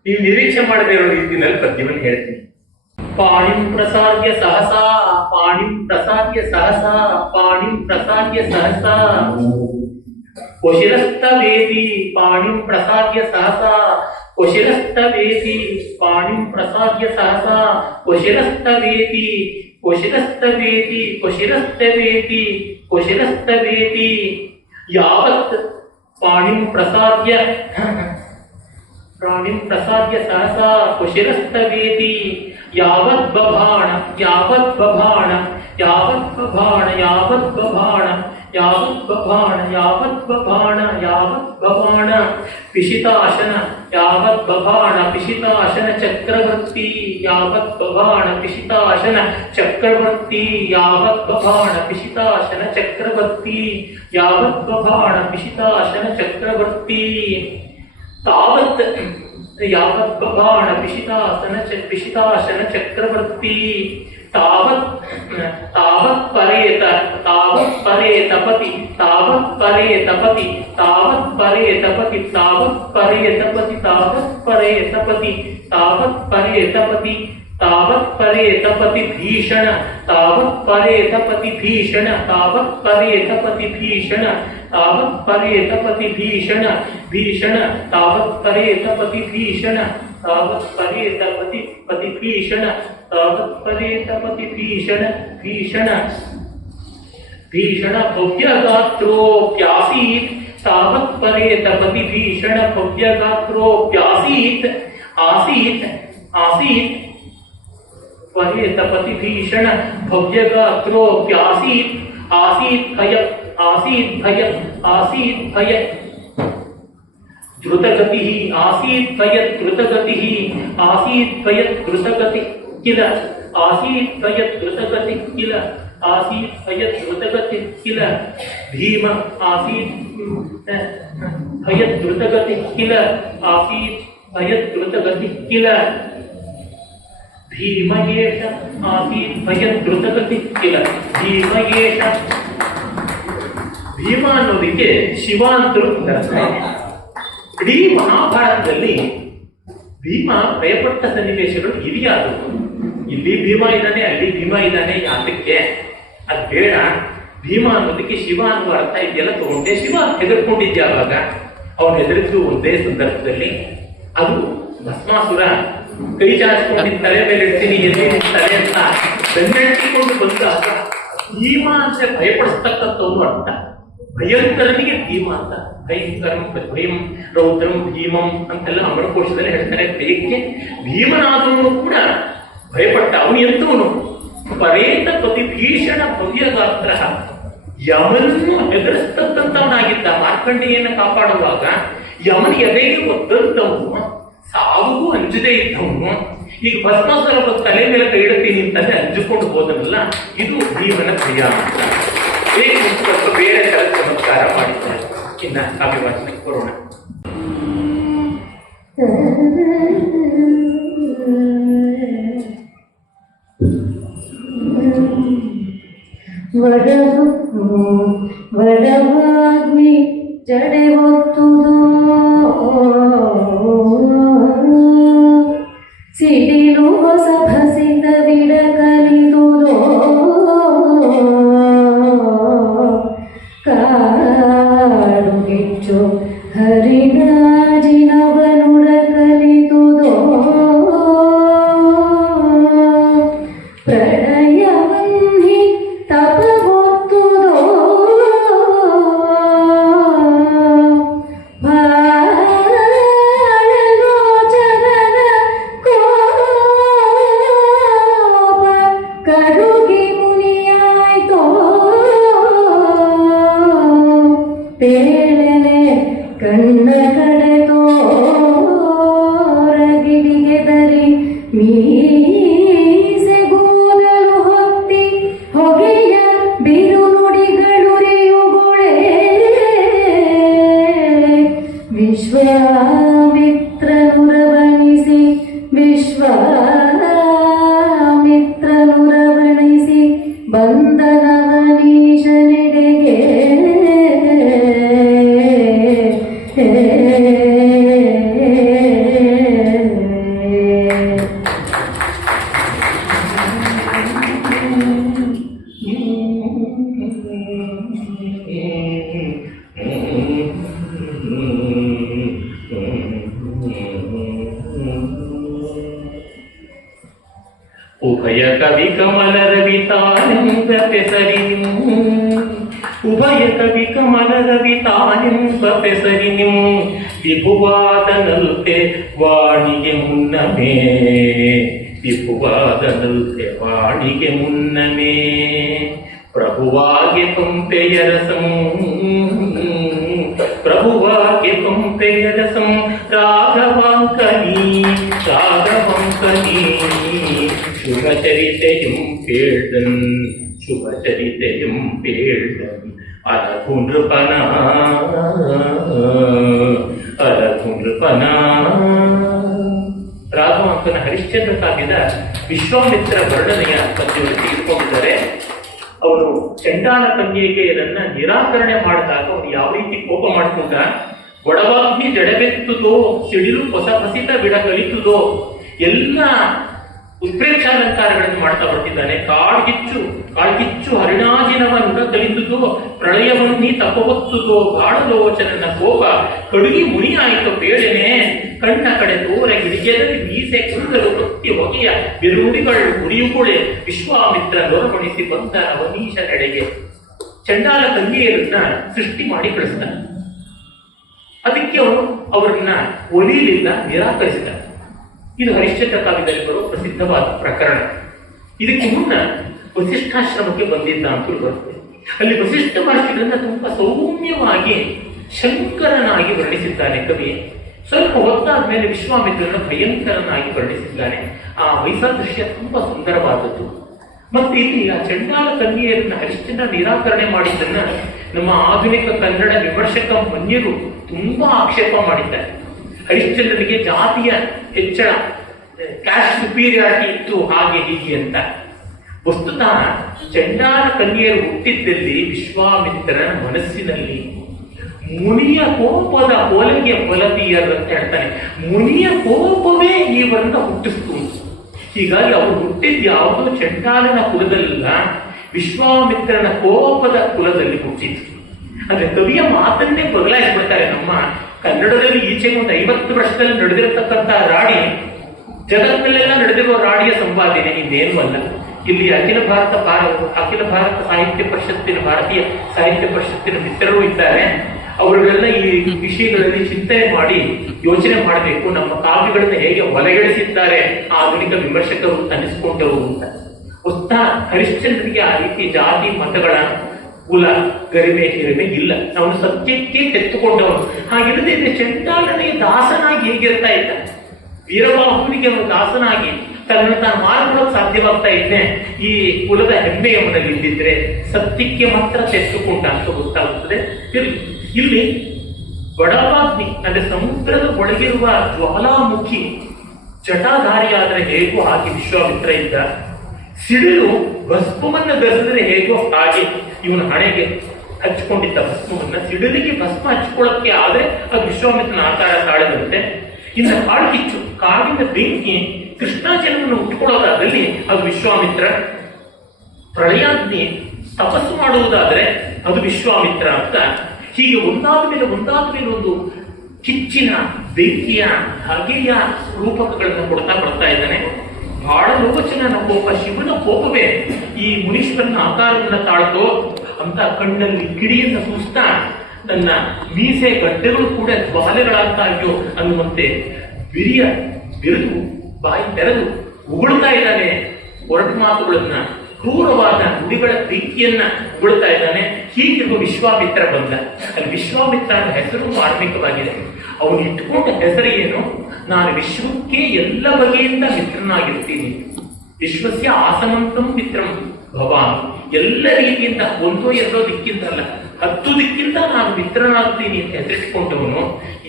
ನೀವು ನಿರೀಕ್ಷೆ ಮಾಡದೇ ಇರೋ ರೀತಿಯಲ್ಲಿ ಪದ್ಯವನ್ನು ಹೇಳ್ತೀನಿ. ಪಾಣಿಂ ಪ್ರಸಾದ್ಯ ಸಹಸಾ ಪಾಣಿಂ ಪ್ರಸಾದ್ಯ ಸಹಸಾ ಪಾಣಿಂ ಪ್ರಸಾದ್ಯ ಸಹಸಾ ಕುಶಿರಸ್ತವೇದಿ ಪಾಣಿಂ ಪ್ರಸಾದ್ಯ ಸಹಸಾ ಕುಶಿರಸ್ತವೇದಿ ಪಾಣಿಂ ಪ್ರಸಾದ್ಯ ಸಹಸಾ ಕುಶಿರಸ್ತವೇದಿ ಕುಶಿರಸ್ತವೇದಿ ಕುಶಿರಸ್ತವೇದಿ ಕುಶಿರಸ್ತವೇದಿ ಯಾವತ್ ಪಾಣಿಂ ಪ್ರಸಾದ್ಯ ಪ್ರಾಣಿಂ ಪ್ರಸಾದ್ಯ ಸಹಸಾ ಕುಶಿರಸ್ತವೇದಿ ಯಾವತ್ ಬಭಾಣ ಯಾವತ್ ಬಭಾಣ ಯಾವತ್ ಬಭಾಣ ಯಾವತ್ ಬಭಾಣ ಯಾವತ್ ಬಭಾಣ ಯಾವತ್ ಬಭಾಣ ಯಾವತ್ ಬಭಾಣ ಪಿಶಿತಾಶನ ಯಾವತ್ ಬಭಾಣ ಪಿಶಿತಾಶನ ಚಕ್ರವರ್ತಿ ಯಾವತ್ ಬಭಾಣ ಪಿಶಿತಾಶನ ಚಕ್ರವರ್ತಿ ಯಾವತ್ ಬಭಾಣ ಪಿಶಿತಾಶನ ಚಕ್ರವರ್ತಿ ಯಾವತ್ ಬಭಾಣ ಪಿಶಿತಾಶನ ಚಕ್ರವರ್ತಿ ತಾವತ್ ಯಾವತ್ ಬಭಾಣ ಪಿಶಿತಾಶನ ಚಕ್ರವರ್ತಿ ತಾವತ್ ತಾವತ್ ಪರೇತ ತಾವತ್ ಪರೇತಪತಿ ತಾವತ್ ಪರೇತಪತಿ ತಾವತ್ ಪರೇತಪತಿ ತಾವತ್ ಪರೇತಪತಿ ತಾವತ್ ಪರೇತಪತಿ ತಾವತ್ ಪರೇತಪತಿ ತಾವತ್ ಪರೇತಪತಿ ಭೀಷಣ ತಾವತ್ ಪರೇತಪತಿ ಭೀಷಣ ತಾವತ್ ಪರೇತಪತಿ ಭೀಷಣ ತಾವತ್ ಪರೇತಪತಿ ಭೀಷಣ ಭೀಷಣ ತಾವತ್ ಪರೇತಪತಿ ಭೀಷಣ ತಾವತ್ ಪರೇತಪತಿ ಪತಿ ಭೀಷಣ ತಾವತ್ ಪರೇತಪತಿ ಭೀಷಣ ಭೀಷಣ ಭೀಷಣ ಭವ್ಯಗಾತ್ರೋಪ್ಯಾಸೀತ್ ತಾವತ್ ಪರೇತಪತಿ ಭೀಷಣ ಭವ್ಯಗಾತ್ರೋಪ್ಯಾಸೀತ್ ಆಸೀತ್ ಆಸೀತ್ ಪರೇತಪತಿ ಭೀಷಣ ಭವ್ಯಗಾತ್ರೋಪ್ಯಾಸೀತ್ ಆಸೀತ್ ಭಯ ಆಸೀತ್ ಭಯ ಆಸೀತ್ ಭಯ ದ್ರುತಗತಿ ಆಸೀತ್ ಭಯ ದ್ರುತಗತಿ ಆಸೀತ್ ಭಯ ದ್ರುತಗತಿ किल आसीत् भय द्रुतगति किल आसीत् भय द्रुतगति किल भीम आसीत् भय द्रुतगति किल आसीत् ಭಯದ್ರುತಗತಿ ಕಿಲ ಭೀಮಯೇಷ ಆಸೀತ್ ಭಯದ್ರುತಗತಿ ಕಿಲ ಭೀಮಯೇಷ. ಭೀಮ ಅನ್ನೋದಕ್ಕೆ ಶಿವ ಅಂತಲೂ ಅರ್ಥ. ಇಡೀ ಮಹಾಭಾರತದಲ್ಲಿ ಭೀಮ ಭಯಪಟ್ಟ ಸನ್ನಿವೇಶಗಳು ಹಿರಿಯಾದವು. ಇಲ್ಲಿ ಭೀಮ ಇದ್ದಾನೆ, ಅಲ್ಲಿ ಭೀಮ ಇದ್ದಾನೆ, ಯಾತಕ್ಕೆ ಅದು ಬೇಡ. ಭೀಮ ಅನ್ನೋದಕ್ಕೆ ಶಿವ ಅನ್ನುವ ಅರ್ಥ ಇದೆಯಲ್ಲ ತಗೊಂಡೆ. ಶಿವ ಹೆದರ್ಕೊಂಡಿದ್ಯಾವಾಗ ಅವನು ಹೆದರಿದ್ದು ಒಂದೇ ಸಂದರ್ಭದಲ್ಲಿ, ಅದು ಭಸ್ಮಾಸುರ ಕೈ ಚಾಚಿಕೊಂಡು ತಲೆ ಮೇಲೆ ಇಡ್ತೀನಿ ಎಲ್ಲಿ ತಲೆ ಅಂತ ಬೆನ್ನಟ್ಟಿಕೊಂಡು ಬಂದಾಗ ಭೀಮ ಅಂದ್ರೆ ಭಯಪಡಿಸ್ತಕ್ಕಂಥ ಒಂದು ಅರ್ಥ. ಭಯಂಕರನಿಗೆ ಭೀಮ ಅಂತ. ಭಯಂಕರಂ ಭಯಂ ರೌದ್ರಂ ಭೀಮಂ ಅಂತೆಲ್ಲ ಅಮರಕೋಶದಲ್ಲಿ ಹೇಳ್ತಾರೆ. ಭಯಕ್ಕೆ ಭೀಮನಾದವನು ಕೂಡ ಭಯಪಟ್ಟ. ಅವನು ಎಂತವನು ಪರೇತ ಪ್ರತಿ ಭೀಷಣ ಭವ್ಯಗಾತ್ರ, ಯಮನನ್ನು ಹೆದರಿಸ್ತಕ್ಕಂಥವನಾಗಿದ್ದ. ಮಾರ್ಕಂಡೇಯನ ಕಾಪಾಡುವಾಗ ಯಮನ ಎದೆಗೆ ಒದ್ದಂಥವನು, ಸಾವಿಗೂ ಅಂಜದೇ ಇದ್ದವನು. ಈಗ ಭಸ್ಮಾಸುರ ತಲೆ ಮೇಲೆ ಕೈ ಇಡ್ತೀನಿ ಅಂತಲೇ ಅಂಜಿಕೊಂಡು ಹೋದನಲ್ಲ, ಇದು ಭೀಮನ ಭಯ ಅಂತ. ಸ್ವಲ್ಪ ಬೇರೆ ತರ ಚಮತ್ಕಾರ ಮಾಡಿದ್ದಾರೆ. ಇನ್ನ ಕಾವ್ಯವಾಚನಕ್ಕೆ ಬರೋಣ. ವಡವಾಗ್ನಿ ಜಡೆ ಒತ್ತುದೋ ಸಿಡಿಲು ಹೊಸ ಭಸಿತ ವಿಡ ಕಲಿದುದೋ ಕಾಡು ಗಿಚ್ಚು ಹರಿಣಾಜಿನವನುಡ ಕಲಿದುದೋ ಪ್ರಳಯವನ್ನಿ ತಪಗೊತ್ತುದೋ ಭಾಳಲೋಚನನ ಕೋಪ ಕಡುಗಿ ಮುನಿಯಾಯ್ತೋ ತೇಳನೆ ಕಣ್ಣ ಕಡೆತೋರಗಿಡಿಗೆದರಿ ಮೀಸೆಗೂದಲು ಹೊತ್ತಿ ಹೊಗೆಯ ಬಿರುನುಡಿಗಳುರಿಯುಗೊಳೆ ವಿಶ್ವಾಮಿತ್ರನುರವಣಿಸಿ ವಿಶ್ವಾಮಿತ್ರನುರವಣಿಸಿ ಬಂದನವನೀಶನೆಡೆಗೆ ಉಭಯ ಕವಿ ಕಮಲ ರವಿತಾನೆಂಬ ಪೆಸರಿನಿಂ, ಉಭಯ ಕವಿ ಕಮಲ ರವಿತಾನೆಂಬ ಪೆಸರಿನಿಂ, ವಿಭುವಾದನಲ್ತೆ ವಾಣಿಗೆ ಮುನ್ನಮೇ, ವಿಭುವಾದನಲ್ತೆ ವಾಣಿಗೆ ಮುನ್ನಮೇ, ಪ್ರಭುವಾಗೆ ಪಂಪೆಯ ರಸಂ, ಪ್ರಭುವಾಗೆ ಪಂಪೆಯ ರಸಂ, ರಾಘವಾಂಕನಿ ರಾಘವಾಂಕನಿ, ശുഭചരിതയും പേഴ്തൻ ശുഭചരിതയും പേഴ്തൻ അരകുനൃപന ಅರಗುನೃಪನ. ರಾಘವಾಂಕನ ಹರಿಶ್ಚಂದ್ರ ಕಾವ್ಯದ ವಿಶ್ವಾಮಿತ್ರ ವರ್ಣನೆಯ ಪದ್ಯವನ್ನು ತೆಗೆದುಕೊಂಡಿದ್ದಾರೆ. ಅವನು ಚಂಡಾಲ ಕನ್ಯೆಯರನ್ನ ನಿರಾಕರಣೆ ಮಾಡಿದಾಗ ಅವನು ಯಾವ ರೀತಿ ಕೋಪ ಮಾಡಿಕೊಂಡ. ಒಡವಾಗ್ನಿ ಜಡವೆತ್ತುದೋ ಸಿಡಿಲು ಹೊಸ ಹಸಿತ ಬಿಡ ಕಲಿತುದೋ ಎಲ್ಲ ಉತ್ಪ್ರೇಕ್ಷಾಲಂಕಾರಗಳನ್ನು ಮಾಡ್ತಾ ಬರ್ತಿದ್ದಾನೆ. ಕಾಳ್ಗಿಚ್ಚು ಹರಿಣಾಜಿನವ ನುಡ ಕಲಿತುದೋ ಪ್ರಳಯವನ್ನಿ ತಪವತ್ತುದೋ ಗಾಢಲೋಚನನ ಕೋಪ ಕಡುಗಿ ಮುನಿಯಾಯಿತು ಬೇಡನೆ, ಕಣ್ಣ ಕಡೆ ತೋರ ಗಿಡಿಗೆದಲ್ಲಿ ಮೀಸೆ ಕೂದಲು ಪ್ರತಿ ಹೊಗೆಯ ಬಿರುನುಡಿಗಳು ಉರಿಯುಗುಳೆ, ವಿಶ್ವಾಮಿತ್ರ ಲೋರಮಣಿಸಿ ಬಂದ ನವನೀಶನೆಡೆಗೆ. ಚಂಡಾಲ ಕನ್ಯೆಯರನ್ನ ಸೃಷ್ಟಿ ಮಾಡಿ ಕಳಿಸ್ತಾನೆ. ಅದಕ್ಕೆ ಅವನು ಅವರನ್ನ ಒಲಿಯಲಿಲ್ಲ, ನಿರಾಕರಿಸಿದ. ಇದು ಹರಿಶ್ಚಂದ್ರ ಕಾವ್ಯದಲ್ಲಿ ಬರುವ ಪ್ರಸಿದ್ಧವಾದ ಪ್ರಕರಣ. ಇದಕ್ಕೆ ಮುನ್ನ ವಸಿಷ್ಠಾಶ್ರಮಕ್ಕೆ ಬಂದಿದ್ದ ಅಂತೂ ಬರ್ತದೆ. ಅಲ್ಲಿ ವಸಿಷ್ಠ ಮಹರ್ಷಿಗಳನ್ನ ತುಂಬಾ ಸೌಮ್ಯವಾಗಿ ಶಂಕರನಾಗಿ ವರ್ಣಿಸಿದ್ದಾನೆ ಕವಿ. ಸ್ವಲ್ಪ ಹೊತ್ತಾದ ಮೇಲೆ ವಿಶ್ವಾಮಿತ್ರನ ಭಯಂಕರನಾಗಿ ವರ್ಣಿಸಿದ್ದಾನೆ. ಆ ವೈಸಾದೃಶ್ಯ ತುಂಬಾ ಸುಂದರವಾದದ್ದು. ಮತ್ತೆ ಇಲ್ಲಿ ಆ ಚಂಡಾಲ ಕನ್ಯೆಯರನ್ನ ಹರಿಶ್ಚಂದ್ರ ನಿರಾಕರಣೆ ಮಾಡಿದ್ದನ್ನ ನಮ್ಮ ಆಧುನಿಕ ಕನ್ನಡ ವಿಮರ್ಶಕ ಮನ್ಯರು ತುಂಬಾ ಆಕ್ಷೇಪ ಮಾಡಿದ್ದಾರೆ. ಹರಿಶ್ಚಂದ್ರನಿಗೆ ಜಾತಿಯ ಹೆಚ್ಚಳ, ಕ್ಯಾಸ್ಟ್ ಸುಪೀರಿಯಾರಿಟಿ ಇತ್ತು, ಹಾಗೆ ಹೀಗೆ ಅಂತ. ವಸ್ತುತಃ ಚಂಡಾಲ ಕನ್ಯೆಯರು ಹುಟ್ಟಿದ್ದಲ್ಲಿ ವಿಶ್ವಾಮಿತ್ರನ ಮನಸ್ಸಿನಲ್ಲಿ ಮುನಿಯ ಕೋಪದ ಹೋಲಿಗೆ ಫಲತೀಯರು ಅಂತ ಹೇಳ್ತಾನೆ. ಮುನಿಯ ಕೋಪವೇ ಇವರನ್ನ ಹುಟ್ಟಿಸ್ತು. ಹೀಗಾಗಿ ಅವರು ಹುಟ್ಟಿದ ಯಾವುದೋ ಚಂಡಾಲನ ಕುಲದಲ್ಲ, ವಿಶ್ವಾಮಿತ್ರನ ಕೋಪದ ಕುಲದಲ್ಲಿ ಹುಟ್ಟಿದ್ರು. ಅಂದ್ರೆ ಕವಿಯ ಮಾತನ್ನೇ ಬದಲಾಯಿಸ್ಬಿಡ್ತಾರೆ. ನಮ್ಮ ಕನ್ನಡದಲ್ಲಿ ಈಚೆಗೆ ಒಂದು 50 ವರ್ಷದಲ್ಲಿ ನಡೆದಿರತಕ್ಕಂಥ ರಾಡಿ ಜಗತ್ತಿನಲ್ಲೆಲ್ಲ ನಡೆದಿರುವ ರಾಡಿಯ ಸಂಪಾದನೆ ಇನ್ನೇನು ಅಲ್ಲ. ಇಲ್ಲಿ ಅಖಿಲ ಭಾರತ ಸಾಹಿತ್ಯ ಪರಿಷತ್ತಿನ, ಭಾರತೀಯ ಸಾಹಿತ್ಯ ಪರಿಷತ್ತಿನ ಮಿತ್ರರು ಇದ್ದಾರೆ. ಅವರುಗಳೆಲ್ಲ ಈ ವಿಷಯಗಳಲ್ಲಿ ಚಿಂತನೆ ಮಾಡಿ ಯೋಚನೆ ಮಾಡಬೇಕು. ನಮ್ಮ ಕಾವ್ಯಗಳನ್ನು ಹೇಗೆ ಒಲಗೆಡಿಸಿದ್ದಾರೆ ಆಧುನಿಕ ವಿಮರ್ಶಕರು ಅನಿಸ್ಕೊಂಡವರು ಅಂತ. ಉತ್ಸಾಹ ಹರಿಶ್ಚಂದ್ರನಿಗೆ ಆ ರೀತಿ ಜಾತಿ ಮತಗಳ ಕುಲ ಗರಿಮೆ ಹಿರಿಮೆ ಇಲ್ಲ. ಅವನು ಸತ್ಯಕ್ಕೆ ತೆತ್ತುಕೊಂಡವನು. ಹಾಗಿಲ್ಲದೆ ಚಂಡಾಲನಿಗೆ ದಾಸನಾಗಿ ಹೇಗಿರ್ತಾ ಇದ್ದ, ವೀರಬಾಹುನಿಗೆ ಅವನು ದಾಸನಾಗಿ ತನ್ನನ್ನು ತಾನು ಮಾರ್ಕೊಳ್ಳೋಕೆ ಸಾಧ್ಯವಾಗ್ತಾ ಇದ್ದೆ. ಈ ಕುಲದ ಹೆಮ್ಮೆ ಅವನಲ್ಲಿ ಇದ್ದಿದ್ರೆ ಸತ್ಯಕ್ಕೆ ಮಾತ್ರ ತೆತ್ತುಕೊಂಡ ಅಂತ ಗೊತ್ತಾಗುತ್ತದೆ. ಇಲ್ಲಿ ಬಡವಾಗ್ನಿ ಅಂದ್ರೆ ಸಮುದ್ರದ ಒಳಗಿರುವ ಜ್ವಾಲಾಮುಖಿ ಜಟಾಧಾರಿಯಾದರೆ ಹೇಗೋ ಹಾಗೆ ವಿಶ್ವಾಮಿತ್ರ ಇದ್ದ. ಸಿಡಿಲು ಭಸ್ಮವನ್ನು ಧರಿಸಿದ್ರೆ ಹೇಗೋ ಹಾಗೆ ಇವನ ಹಣೆಗೆ ಹಚ್ಕೊಂಡಿದ್ದ ಭಸ್ಮವನ್ನ. ಸಿಡಿಲಿಗೆ ಭಸ್ಮ ಹಚ್ಕೊಳ್ಳಕ್ಕೆ ಆದ್ರೆ ಅದು ವಿಶ್ವಾಮಿತ್ರನ ಆಕಾರ ತಾಳದಂತೆ. ಇನ್ನು ಕಾಡ್ಗಿಚ್ಚು, ಕಾಡಿನ ಬೆಂಕಿ ಕೃಷ್ಣಾಜಲವನ್ನು ಉಟ್ಕೊಳ್ಳೋದಾದಲ್ಲಿ ಅದು ವಿಶ್ವಾಮಿತ್ರ. ಪ್ರಳಯಾಗ್ನಿ ತಪಸ್ಸು ಮಾಡುವುದಾದ್ರೆ ಅದು ವಿಶ್ವಾಮಿತ್ರ ಅಂತ. ಹೀಗೆ ಒಂದಾದ ಮೇಲೆ ಒಂದು ಕಿಚ್ಚಿನ ಬೆಂಕಿಯ ಹಗೆಯ ರೂಪಕಗಳನ್ನು ಕೊಡ್ತಾ ಇದ್ದಾನೆ. ಬಹಳ ರೋಚನ ಕೋಪ, ಶಿವನ ಕೋಪವೇ ಈ ಮುನೀಶ್ವರನ ಆಕಾರವನ್ನು ತಾಳ್ತೋ ಅಂತ ಕಣ್ಣಲ್ಲಿ ಕಿಡಿಯನ್ನು ಸೂಸ್ತಾ ತನ್ನ ಮೀಸೆ ಗಡ್ಡೆಗಳು ಕೂಡ ಜ್ವಾಲೆಗಳಾಗ್ತಾಯ್ಯೋ ಅನ್ನುವಂತೆ ಬಿರಿದು ಬಾಯಿ ತೆರೆದು ಉಗುಳ್ತಾ ಇದ್ದಾನೆ. ಹೊರಟ ಮಾತುಗಳನ್ನ, ಕ್ರೂರವಾದ ನುಡಿಗಳ ಬೆಂಕಿಯನ್ನ ಉಗುಳ್ತಾ ಇದ್ದಾನೆ. ಹೀಗಿರುವ ವಿಶ್ವಾಮಿತ್ರ ಬಂದ. ಅಲ್ಲಿ ವಿಶ್ವಾಮಿತ್ರನ ಹೆಸರು ಮಾರ್ಮಿಕವಾಗಿದೆ. ಅವನು ಇಟ್ಕೊಂಡ ಹೆಸರು ಏನು? ನಾನು ವಿಶ್ವಕ್ಕೆ ಎಲ್ಲ ಬಗೆಯಿಂದ ಮಿತ್ರನಾಗಿರ್ತೀನಿ. ವಿಶ್ವಸ್ಯ ಆಸಮಂತಂ ಮಿತ್ರಂ ಭವಾನ್. ಎಲ್ಲ ರೀತಿಯಿಂದ ಒಂದೋ ಎರಡೋ ದಿಕ್ಕಿಂದಲ್ಲ, 10 ದಿಕ್ಕಿಂದ ನಾನು ಮಿತ್ರನಾಗ್ತೀನಿ ಅಂತ ಹೆಸರಿಸಿಕೊಂಡವನು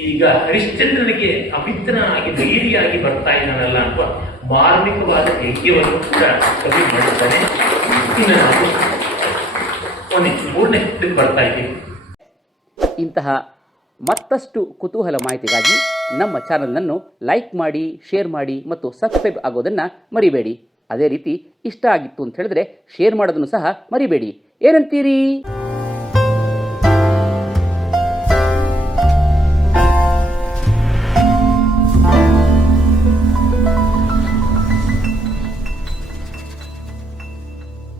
ಈಗ ಹರಿಶ್ಚಂದ್ರನಿಗೆ ಅಮಿತ್ರನಾಗಿ ಧೈರ್ಯಾಗಿ ಬರ್ತಾ ಇದ್ದಾನಲ್ಲ ಅಂತ ಮಾರ್ಮಿಕವಾದ ಯಜ್ಞವನ್ನು ಕೂಡ ಕವಿ ಮಾಡಿದ್ದಾನೆ. ಇನ್ನು ನಾವು 3ನೇ ಹಂತಕ್ಕೆ ಬರ್ತಾ ಇದ್ದೀವಿ. ಇಂತಹ ಮತ್ತಷ್ಟು ಕುತೂಹಲ ಮಾಹಿತಿಗಾಗಿ ನಮ್ಮ ಚಾನಲನ್ನು ಲೈಕ್ ಮಾಡಿ, ಶೇರ್ ಮಾಡಿ ಮತ್ತು ಸಬ್ಸ್ಕ್ರೈಬ್ ಆಗೋದನ್ನು ಮರಿಬೇಡಿ. ಅದೇ ರೀತಿ ಇಷ್ಟ ಆಗಿತ್ತು ಅಂತ ಹೇಳಿದ್ರೆ ಶೇರ್ ಮಾಡೋದನ್ನು ಸಹ ಮರಿಬೇಡಿ. ಏನಂತೀರಿ?